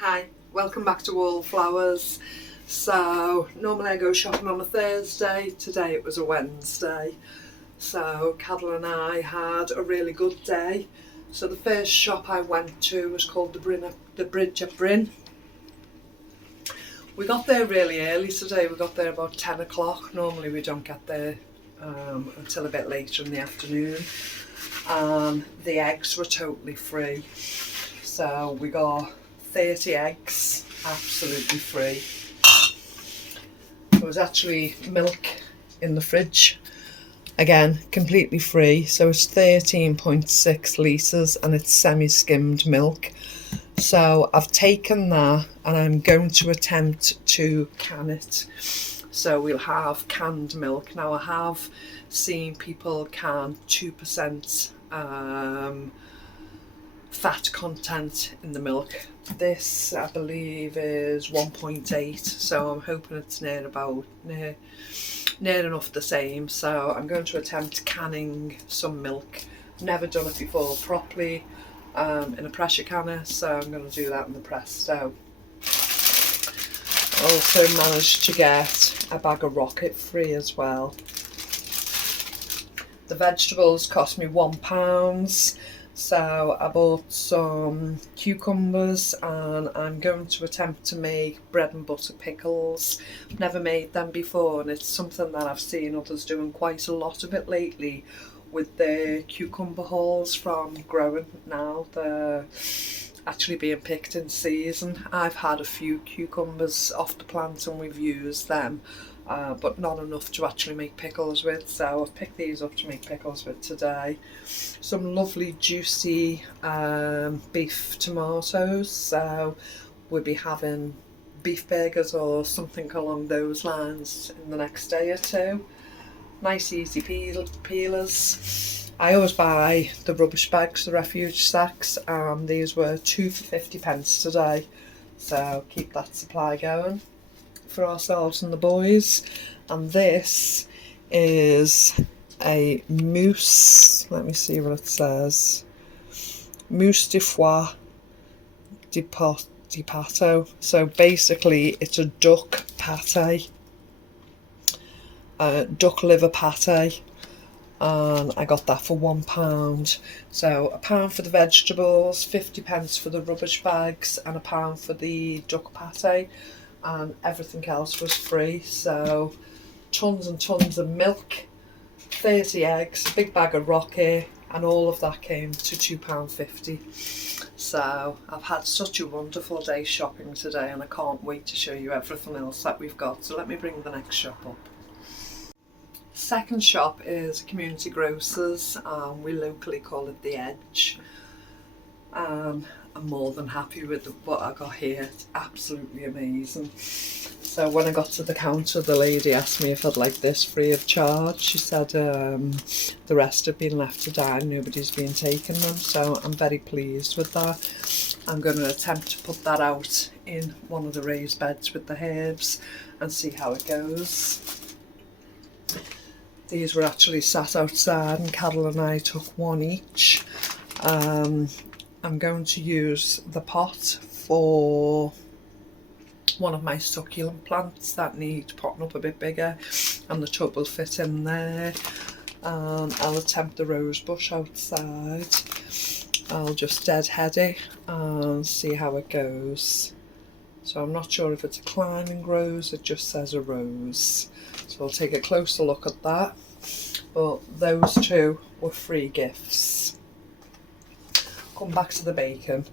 Hi, welcome back to Wallflowers. So normally I go shopping on a Thursday, today it was a Wednesday. So Cadel and I had a really good day. So the first shop I went to was called the Bridge at Bryn. We got there really early today, we got there about 10 o'clock. Normally we don't get there until a bit later in the afternoon. The eggs were totally free. So we got 30 eggs, absolutely free. There was actually milk in the fridge, again completely free. So it's 13.6 litres and it's semi-skimmed milk. So I've taken that and I'm going to attempt to can it. So we'll have canned milk. Now I have seen people can 2% fat content in the milk. This I believe is 1.8, so I'm hoping it's near enough the same. So I'm going to attempt canning some milk. Never done it before properly in a pressure canner, so I'm going to do that in the Presto. I also managed to get a bag of rocket free as well. The vegetables cost me £1. So I bought some cucumbers and I'm going to attempt to make bread and butter pickles. Never made them before and it's something that I've seen others doing quite a lot of it lately with the cucumber hulls from growing now. They're actually being picked in season. I've had a few cucumbers off the plant and we've used them. But not enough to actually make pickles with, so I've picked these up to make pickles with today. Some lovely juicy beef tomatoes, so we'll be having beef burgers or something along those lines in the next day or two. Nice easy peelers. I always buy the rubbish bags, the refuge sacks, and these were 2 for 50p today, so keep that supply going for ourselves and the boys. And this is a mousse, let me see what it says, mousse de foie di pato. So basically it's a duck pate, duck liver pate, and I got that for £1. So £1 for the vegetables, 50p for the rubbish bags, and £1 for the duck pate. And everything else was free. So tons and tons of milk, 30 eggs, a big bag of rocket, and all of that came to £2.50. So I've had such a wonderful day shopping today and I can't wait to show you everything else that we've got. So let me bring the next shop up. Second shop is community grocers. We locally call it The Edge. I'm more than happy with what I got here. It's absolutely amazing. So when I got to the counter, the lady asked me if I'd like this free of charge. She said the rest have been left to die, nobody's been taking them, so I'm very pleased with that. I'm going to attempt to put that out in one of the raised beds with the herbs and see how it goes. These were actually sat outside and Cadel and I took one each. I'm going to use the pot for one of my succulent plants that need potting up a bit bigger, and the tub will fit in there. I'll attempt the rose bush outside. I'll just deadhead it and see how it goes. So I'm not sure if it's a climbing rose, it just says a rose. So I'll take a closer look at that. But those two were free gifts. Come back to the bacon.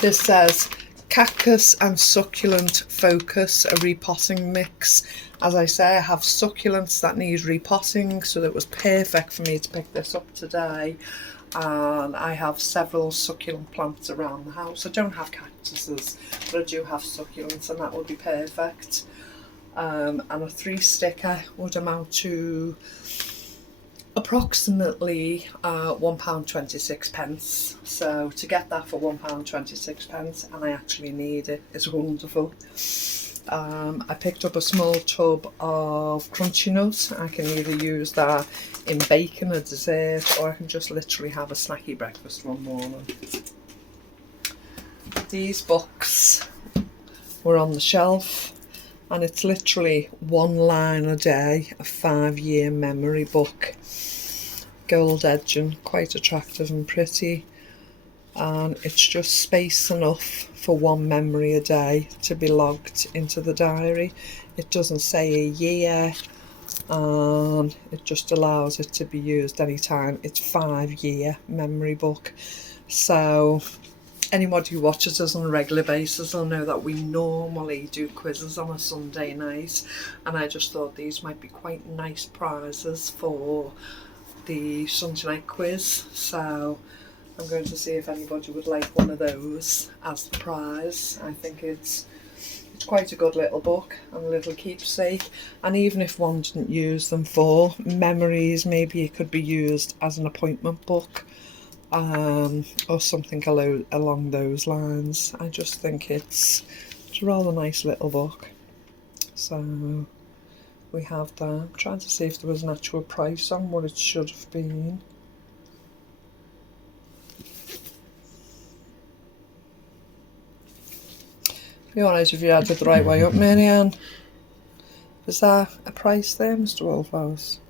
This says cactus and succulent focus, a repotting mix. As I say, I have succulents that need repotting, so that was perfect for me to pick this up today. And I have several succulent plants around the house. I don't have cactuses, but I do have succulents, and that would be perfect. And a 3 sticker would amount to approximately £1.26. So to get that for £1.26, and I actually need it, is wonderful. I picked up a small tub of crunchy nuts. I can either use that in bacon, a dessert, or I can just literally have a snacky breakfast one morning. these books were on the shelf, and it's literally one line a day, a 5-year memory book. Gold edging, quite attractive and pretty, and it's just space enough for one memory a day to be logged into the diary. It doesn't say a year, and it just allows it to be used anytime. It's 5-year memory book, so anybody who watches us on a regular basis will know that we normally do quizzes on a Sunday night, and I just thought these might be quite nice prizes for the Sunday night quiz. So I'm going to see if anybody would like one of those as the prize. I think it's quite a good little book and a little keepsake, and even if one didn't use them for memories, maybe it could be used as an appointment book, or something along those lines. I just think it's a rather nice little book. So we have that. I'm trying to see if there was an actual price on what it should have been. Be alright if you had it the right way up, Marianne. Is that a price there, Mr. Wallflowers?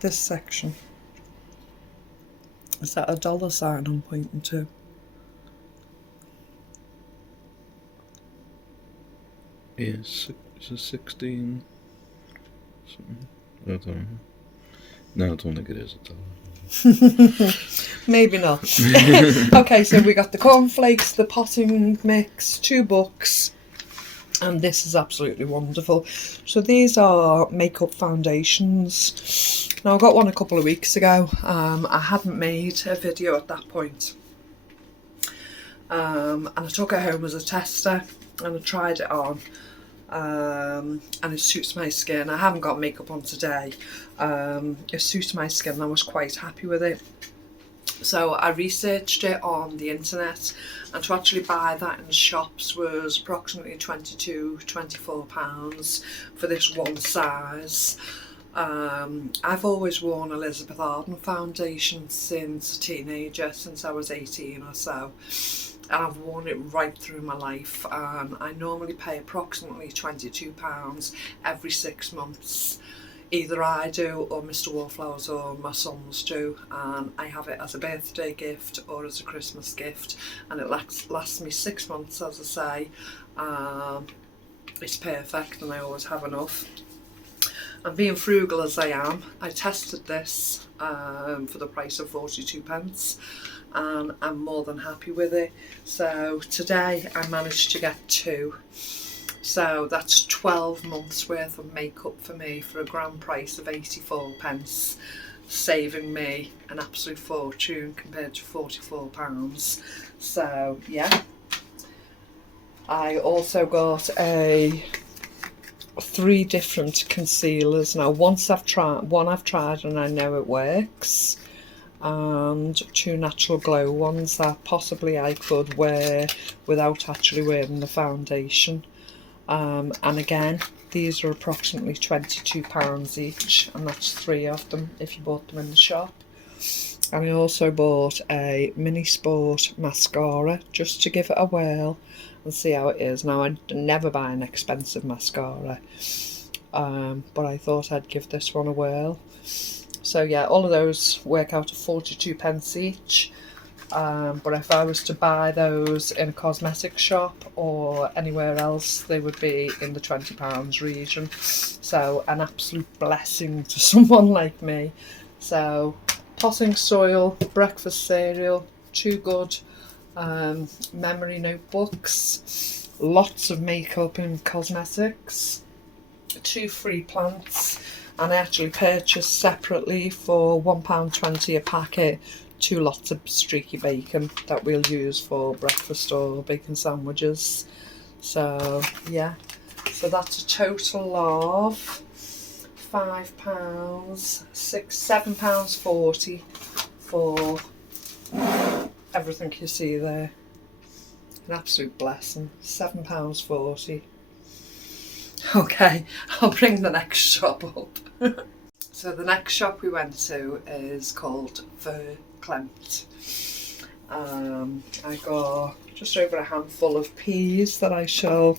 This section. Is that a dollar sign I'm pointing to? Yes, it's a 16 something. I don't know. No, I don't think it is a dollar. Maybe not. Okay, so we got the cornflakes, the potting mix, 2 books, and this is absolutely wonderful. So these are makeup foundations. Now I got one a couple of weeks ago. I hadn't made a video at that point, and I took it home as a tester and I tried it on, and it suits my skin. I haven't got makeup on today. It suits my skin and I was quite happy with it. So I researched it on the internet, and to actually buy that in shops was approximately £22–24 for this one size. I've always worn Elizabeth Arden foundation since a teenager, since I was 18 or so, and I've worn it right through my life. I normally pay approximately £22 every 6 months. Either I do, or Mr. Wallflowers, or my sons do, and I have it as a birthday gift or as a Christmas gift, and it lasts me 6 months, as I say. It's perfect and I always have enough. And being frugal as I am, I tested this for the price of 42p, and I'm more than happy with it. So today I managed to get 2. So that's 12 months worth of makeup for me for a grand price of 84p, saving me an absolute fortune compared to £44. So yeah, I also got 3 different concealers. Now one I've tried and I know it works, and 2 natural glow ones that possibly I could wear without actually wearing the foundation. And again, these are approximately £22 each, and that's 3 of them if you bought them in the shop. And I also bought a mini sport mascara just to give it a whirl and see how it is. Now I never buy an expensive mascara, but I thought I'd give this one a whirl. So yeah, all of those work out to 42p each. But if I was to buy those in a cosmetic shop or anywhere else, they would be in the £20 region. So an absolute blessing to someone like me. So potting soil, breakfast cereal, 2 good memory notebooks, lots of makeup and cosmetics, 2 free plants, and I actually purchased separately for £1.20 a packet 2 lots of streaky bacon that we'll use for breakfast or bacon sandwiches. So yeah, so that's a total of £5, £7.40 for everything you see there. An absolute blessing. £7.40. Okay, I'll bring the next shop up. So the next shop we went to is called clamped. I got just over a handful of peas that I shall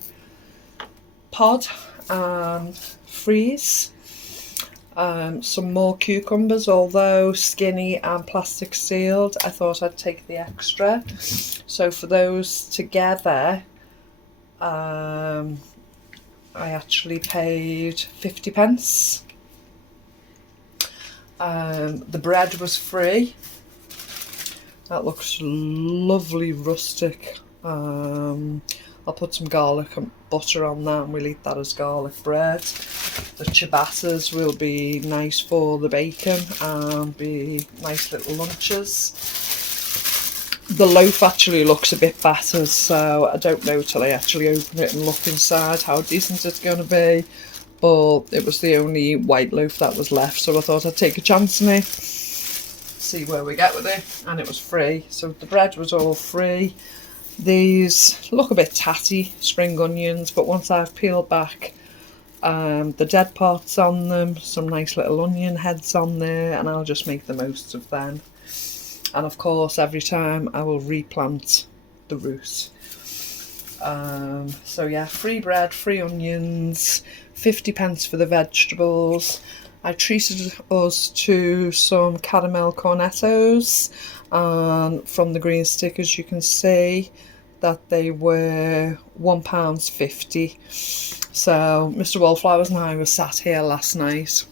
pod and freeze. Some more cucumbers, although skinny and plastic sealed, I thought I'd take the extra. So for those together, I actually paid 50p. The bread was free. That looks lovely rustic. I'll put some garlic and butter on that and we'll eat that as garlic bread. The ciabattas will be nice for the bacon and be nice little lunches. The loaf actually looks a bit battered, so I don't know till I actually open it and look inside how decent it's going to be. But it was the only white loaf that was left, so I thought I'd take a chance on it, see where we get with it, and it was free. So the bread was all free. These look a bit tatty, spring onions, but once I've peeled back the dead parts on them, some nice little onion heads on there, and I'll just make the most of them. And of course, every time I will replant the root. So yeah, free bread, free onions, 50p for the vegetables. I treated us to some caramel cornettos, and from the green stickers you can see that they were £1.50. So Mr. Wallflowers and I were sat here last night,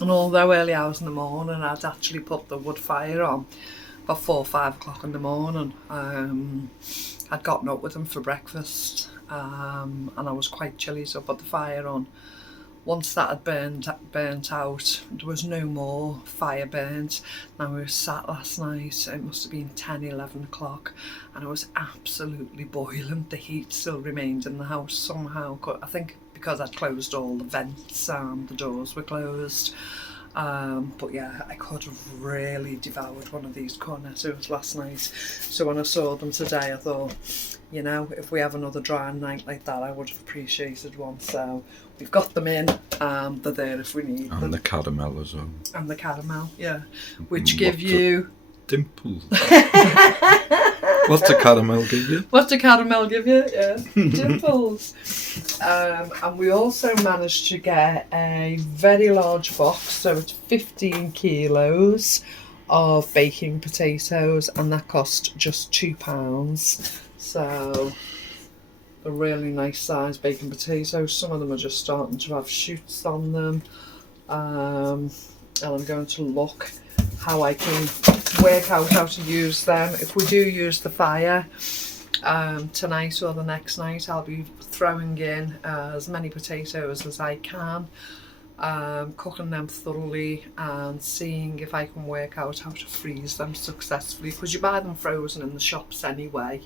and although early hours in the morning, I'd actually put the wood fire on about 4 or 5 o'clock in the morning. I'd gotten up with them for breakfast, and I was quite chilly, so I put the fire on. Once that had burnt out, there was no more fire burnt. Now we were sat last night, it must have been 10, 11 o'clock, and it was absolutely boiling. The heat still remained in the house somehow. I think because I'd closed all the vents and the doors were closed. But yeah, I could have really devoured one of these cornettos last night. So when I saw them today, I thought, you know, if we have another dry night like that, I would have appreciated one. So we've got them in, they're there if we need them. And the caramel as well. And the caramel, yeah. Which give you... dimples. What's the caramel give you? What's the caramel give you? Yeah, dimples. And we also managed to get a very large box, so it's 15 kilos of baking potatoes, and that cost just £2. So a really nice size baking potatoes. Some of them are just starting to have shoots on them, and I'm going to look how I can work out how to use them. If we do use the fire tonight or the next night, I'll be throwing in as many potatoes as I can, cooking them thoroughly and seeing if I can work out how to freeze them successfully, because you buy them frozen in the shops anyway.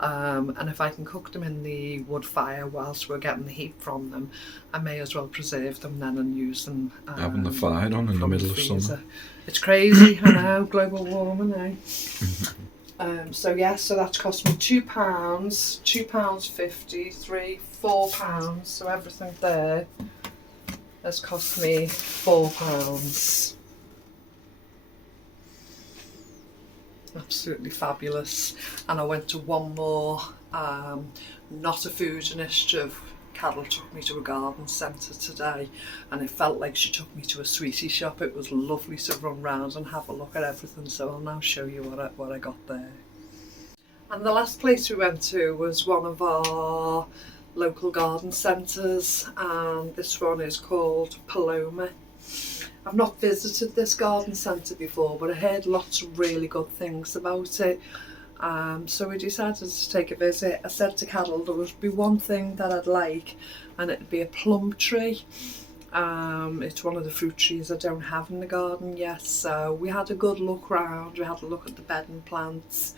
And if I can cook them in the wood fire whilst we're getting the heat from them, I may as well preserve them then and use them. Having the fire on in the middle of summer. It's crazy, I know, global warming, eh? So yeah, so that's cost me £2, £2.50, £4, so everything there has cost me £4. Absolutely fabulous. And I went to one more, not a food initiative. Carol took me to a garden centre today, and it felt like she took me to a sweetie shop. It was lovely to run round and have a look at everything, so I'll now show you what I got there. And the last place we went to was one of our local garden centres, and this one is called Paloma. I've not visited this garden centre before, but I heard lots of really good things about it. So we decided to take a visit. I said to Carol there would be one thing that I'd like, and it'd be a plum tree. It's one of the fruit trees I don't have in the garden yet, so we had a good look round. We had a look at the bedding plants,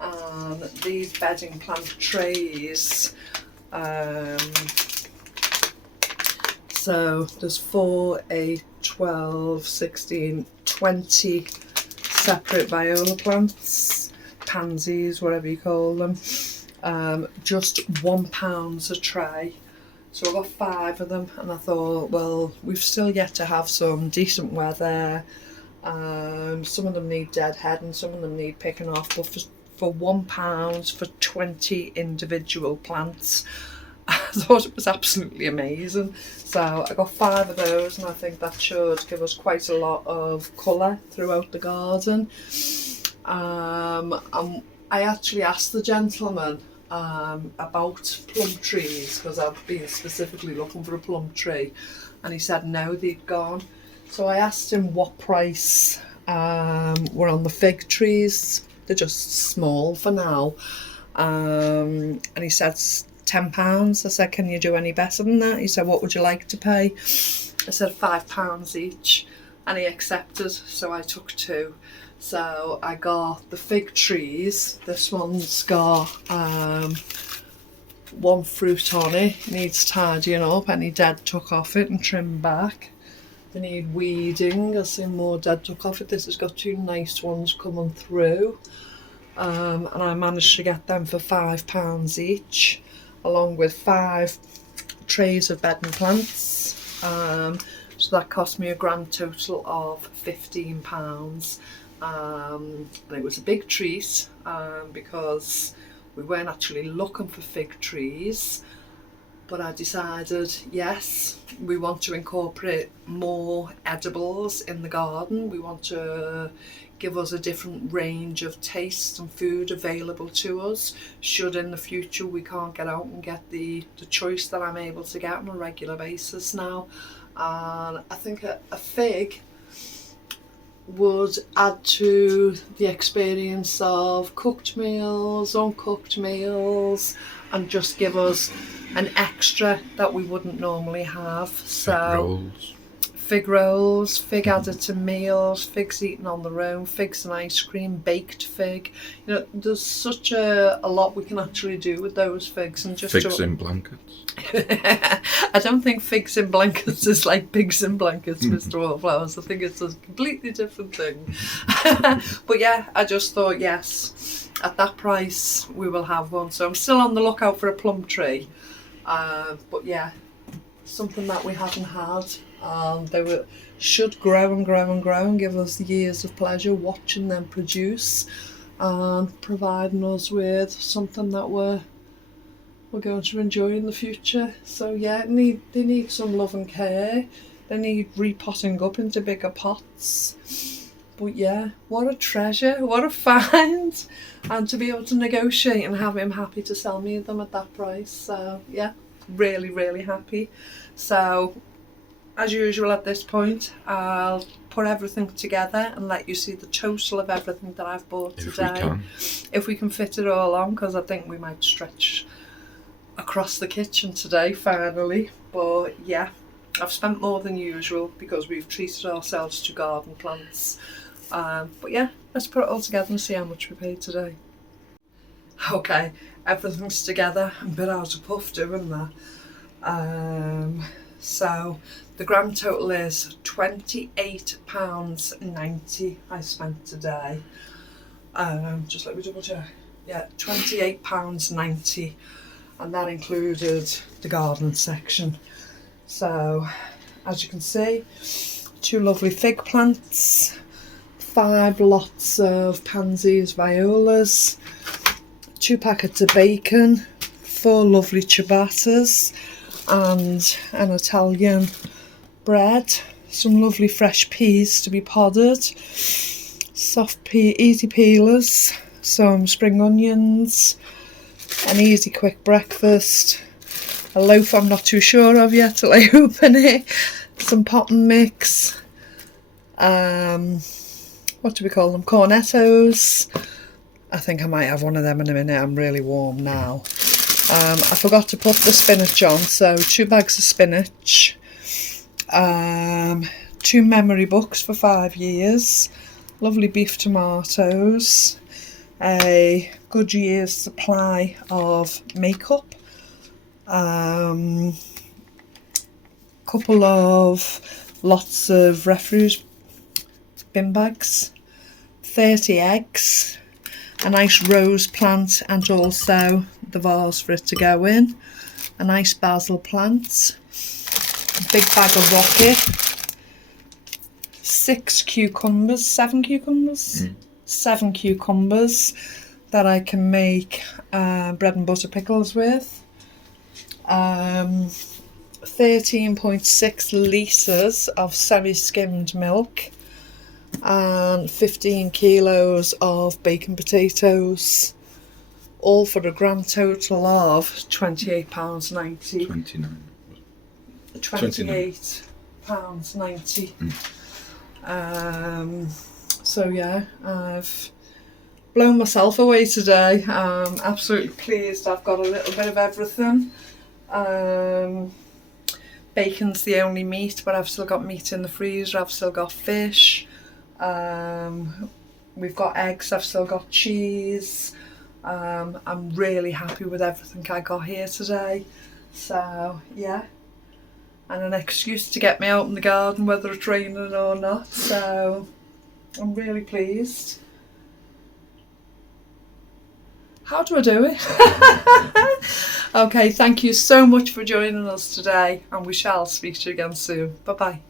and these bedding plant trays, so there's 4, 8, 12, 16, 20 separate viola plants, pansies, whatever you call them, just £1 a tray. So I got 5 of them, and I thought, well, we've still yet to have some decent weather, Some of them need deadhead and some of them need picking off, but for £1 for 20 individual plants, I thought it was absolutely amazing. So I got 5 of those, and I think that should give us quite a lot of colour throughout the garden. I actually asked the gentleman about plum trees, because I've been specifically looking for a plum tree, and he said no, they'd gone. So I asked him what price were on the fig trees. They're just small for now. And he said £10. I said, can you do any better than that? He said, what would you like to pay? I said £5 each, and he accepted, so I took 2. So I got the fig trees. This one's got 1 fruit on it, needs tidying up, any dead took off it and trimmed back. They need weeding, I've seen more dead took off it. This has got 2 nice ones coming through, and I managed to get them for £5 each, along with 5 trays of bedding plants. So that cost me a grand total of £15. And it was a big treat, because we weren't actually looking for fig trees, but I decided, yes, we want to incorporate more edibles in the garden. We want to give us a different range of taste and food available to us, should in the future we can't get out and get the choice that I'm able to get on a regular basis now. And I think a fig would add to the experience of cooked meals, uncooked meals, and just give us an extra that we wouldn't normally have. So fig rolls, fig added to meals, figs eaten on their own, figs and ice cream, baked fig. You know, there's such a lot we can actually do with those figs. And just figs in blankets. I don't think figs in blankets is like pigs in blankets, Mr. Wallflowers. I think it's a completely different thing. But yeah, I just thought, yes, at that price we will have one. So I'm still on the lookout for a plum tree. But yeah, something that we haven't had. They should grow and grow and grow and give us years of pleasure watching them produce and providing us with something that we're going to enjoy in the future. So yeah, they need some love and care. They need repotting up into bigger pots. But yeah, what a treasure, what a find. And to be able to negotiate and have him happy to sell me them at that price. So yeah, really, really happy. So as usual at this point, I'll put everything together and let you see the total of everything that I've bought today. If we can fit it all on, because I think we might stretch across the kitchen today finally. But yeah, I've spent more than usual because we've treated ourselves to garden plants. But yeah, let's put it all together and see how much we paid today. Okay, everything's together. I'm a bit out of puff doing that. So the grand total is £28.90 I spent today. Just let me double check. Yeah, £28.90, and that included the garden section. So as you can see, 2 lovely fig plants, 5 lots of pansies, violas, 2 packets of bacon, 4 lovely ciabattas, and an Italian bread, some lovely fresh peas to be podded, easy peelers, some spring onions, an easy quick breakfast, a loaf I'm not too sure of yet till I open it, some potting mix, what do we call them, cornettos. I think I might have one of them in a minute, I'm really warm now. I forgot to put the spinach on, so 2 bags of spinach, 2 memory books for 5 years, lovely beef tomatoes, a good year's supply of makeup, couple of lots of refuse bin bags, 30 eggs, a nice rose plant and also the vase for it to go in, a nice basil plant, a big bag of rocket, seven cucumbers, 7 cucumbers that I can make bread and butter pickles with. 13.6 litres of semi-skimmed milk and 15 kilos of bacon potatoes, all for a grand total of £28.90. 29. £28.90. So yeah, I've blown myself away today. I'm absolutely pleased. I've got a little bit of everything. Bacon's the only meat, but I've still got meat in the freezer. I've still got fish. We've got eggs. I've still got cheese. I'm really happy with everything I got here today. So yeah, and an excuse to get me out in the garden whether it's raining or not. So I'm really pleased. How do I do it? Okay, thank you so much for joining us today, and we shall speak to you again soon. Bye bye.